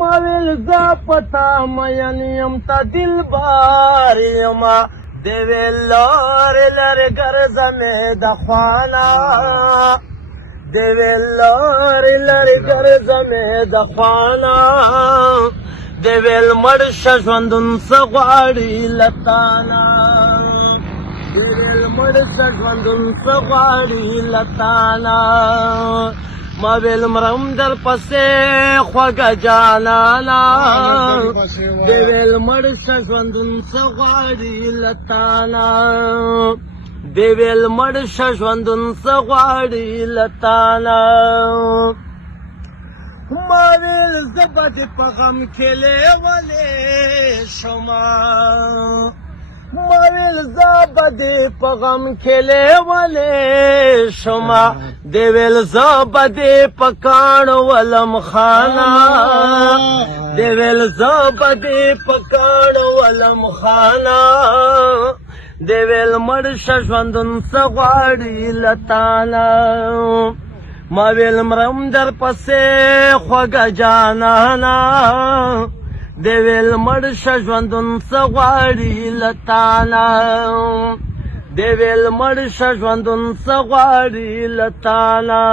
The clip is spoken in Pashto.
ما ویل زه پتا مین یم تا دلبار یما دی ویل لارې لرې ګرځمې د خوانا دی ویل لارې لرې ګرځمې د خوانا دی ویل مړ شه ژوندون څه غواړي له تانا دی ویل مړ شه ژوندون څه غواړي له تانا ما ویل مرم در پسې خوږه جانانا دی ویل مړ شه ژوندون څه غواړي له تانا دی ویل مړ شه ژوندون څه غواړي له تانا ما ویل زه به دې په غم کې لیونی شمه ما ویل زه به دې په غم کې لیونی شمه دی ویل زه به دې په کاڼو ولم خانه دی ویل زه به دې په کاڼو ولم خانه دی ویل مړ شه ژوندون څه غواړي له تانا ما ویل مرم در پسې خوږه جانانا دی ویل مړ شه ژوندون څه غواړي له تانا دی ویل مړ شه ژوندون څه غواړي له تانا